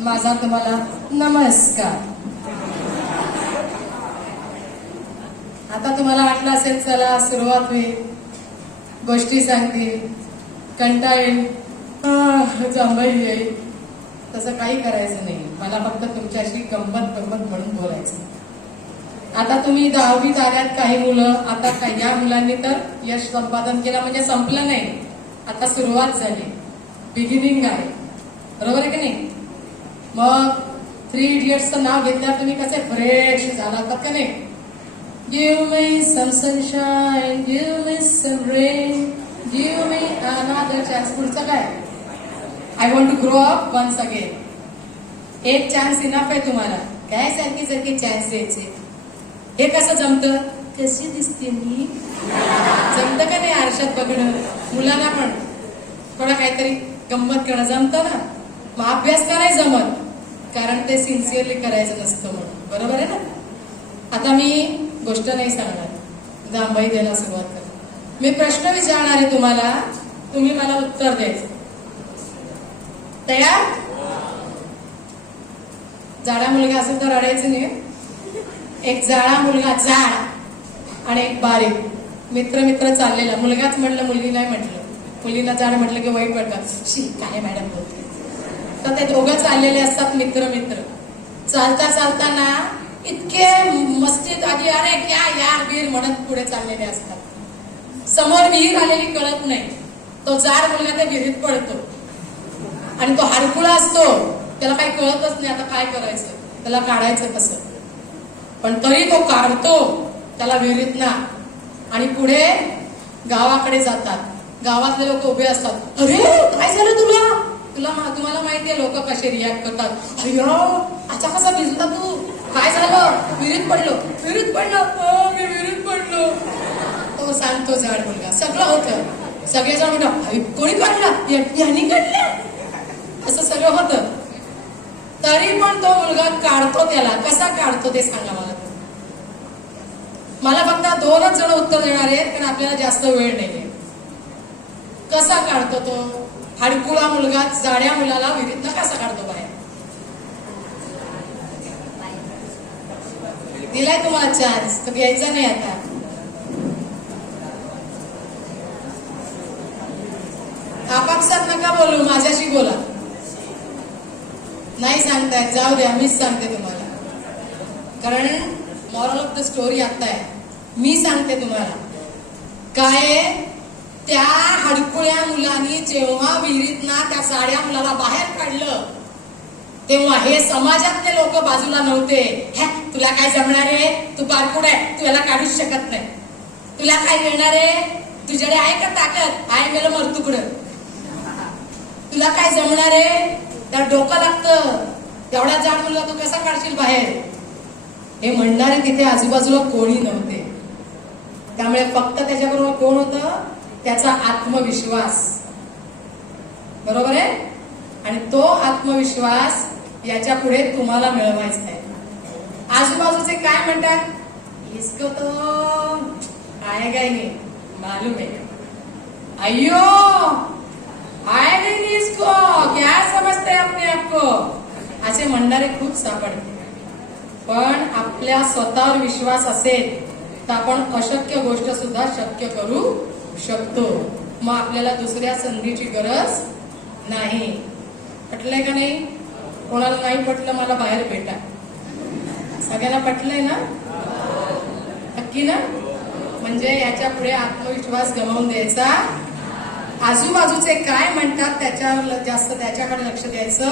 माझा तुम्हाला नमस्कार. आता तुम्हाला वाटलं असेल चला सुरुवात होईल. गोष्टी सांगतील कंटा येईल आह, जांभई येईल तसं काही करायचं नाही. मला फक्त तुमच्याशी गंमत गंमत म्हणून बोलायचं. आता तुम्ही दहावीत आल्यात काही मुलं आता काही या मुलांनी तर यश संपादन केलं म्हणजे संपलं नाही. आता सुरुवात झाली. बिगिनिंग आहे. बरोबर आहे की नाही? मग थ्री इडियट्सचं नाव घेतल्यावर तुम्ही कसे फ्रेश झाला होतात का नाही? Give me some sunshine, give me some rain, give me chance chance. पुढचं काय? I want to grow up once again एक चान्स इनफ आहे तुम्हाला. काय सारखी सारखी चान्स द्यायचे हे कसं जमतं? कशी दिसते मी? जमतं का नाही आरशात बघणं? मुलांना पण. थोडा काहीतरी गंमत करणं जमतं ना? मग अभ्यास करायला जमत. कारण ते सिन्सिअरली करायचं नसतं म्हणून. बरोबर आहे ना? आता मी गोष्ट नाही सांगणार. जांभई द्यायला सुरुवात कर. मी प्रश्न विचारणार आहे तुम्हाला. तुम्ही मला उत्तर द्यायचं तयार? जाडा मुलगा असेल तर रडायचं नाही. एक जाडा मुलगा जाड आणि एक बारीक. मित्र मित्र चाललेला. मुलगाच म्हटलं मुलगी नाही म्हटलं. मुलींना जाड म्हटलं की वाईट वाटतं. शी काय मॅडम बोलते? तर ते दोघं चाललेले असतात मित्र मित्र चालता चालताना इतके मस्तीत आधी अरे क्या यार वीर म्हणत पुढे चाललेले असतात. समोर विहीर आलेली कळत नाही. तो जाड मुलगा त्या विहिरीत पडतो आणि तो हाडकुळा असतो. त्याला काही कळतच नाही आता काय करायचं. त्याला काढायचं कसं. पण तरी तो काढतो त्याला विहिरीत ना आणि पुढे गावाकडे जातात. गावातले लोक उभे असतात. अरे काय झालं तुला? तुला तुम्हाला माहितीये लोक कसे रिॲक्ट करतात? अय्यो हो, अच्छा कसा भिजला तू? काय झालं? विहिरीत पडलो विहिरीत पडलो. हो, मी विहिरीत पडलो. तो सांगतो झाड मुलगा सगळं होतं. सगळेजण म्हणतात कोणी काढला? यांनी काढलं असं सगळं होतं. तरी पण तो मुलगा काढतो त्याला. कसा काढतो ते सांगा मला मला फक्त दोनच जण उत्तर देणार आहेत कारण आपल्याला जास्त वेळ नाहीये. कसा काढतो तो? हाडकुळा मुलगा जाड्या मुलाला विविध कसा काढतो बाहेर. दिलाय तुम्हाला चान्स तर घ्यायचा नाही आता. आपापसात नका बोलू माझ्याशी बोला. नाही सांगताय जाऊ द्या मीच सांगते तुम्हाला. कारण मॉरल ऑफ द स्टोरी आता आहे. मी सांगते तुम्हाला. काय त्या हडकुळ्या मुलांनी जेव्हा विहिरीत ना त्या साड्या मुलाला बाहेर काढलं तेव्हा हे समाजातले लोक बाजूला नव्हते. "हे, तुला काय जमणार आहे? तू बारकुड आहे. तू याला काढूच शकत नाही. तुला काय मिळणार आहे? तुझ्याकडे आहे का ताकद? आहे गेलं मर तुकडं तुला काय जमणार आहे? त्या डोकं लागतं. तेवढा जाड मुलगा तू कसा काढशील बाहेर? हे म्हणणारे तिथे आजूबाजूला कोणी नव्हते. त्यामुळे फक्त त्याच्याबरोबर कोण होतं? त्याचा आत्मविश्वास. बरोबर आहे? आणि तो आत्मविश्वास याच्यापुढे तुम्हाला मिळवायचा आहे. आजूबाजूचे काय म्हणतात? इसको तो आएगा ही नाही? मालूम है अय्यो! आएगा ही नहीं इसको क्या समजते अपने आपको? असे म्हणणारे खूप सापडते पण आपल्या स्वतःवर विश्वास असेल तर आपण अशक्य गोष्ट सुद्धा शक्य करू शकतो. मग आपल्याला दुसऱ्या संधीची गरज नाही. पटलंय का नाही? कोणाला नाही पटलं मला बाहेर भेटा. सगळ्यांना पटलंय ना? नक्की ना? म्हणजे याच्यापुढे आत्मविश्वास गमावून द्यायचा. आजूबाजूचे काय म्हणतात त्याच्यावर जास्त त्याच्याकडे लक्ष द्यायचं.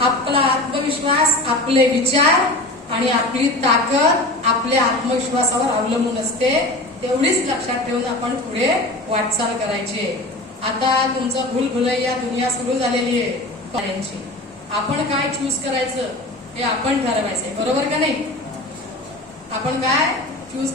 आपला आत्मविश्वास आपले विचार आणि आपली ताकद आपल्या आत्मविश्वासावर अवलंबून असते. तेवढीच लक्षात ठेवून आपण पुढे वाटचाल करायची आहे. आता तुमचं भूलभुलैया दुनिया सुरू झालेली आहे. पर्यंतची आपण काय चूज करायचं हे आपण ठरवायचंय. बरोबर का नाही? आपण काय चूज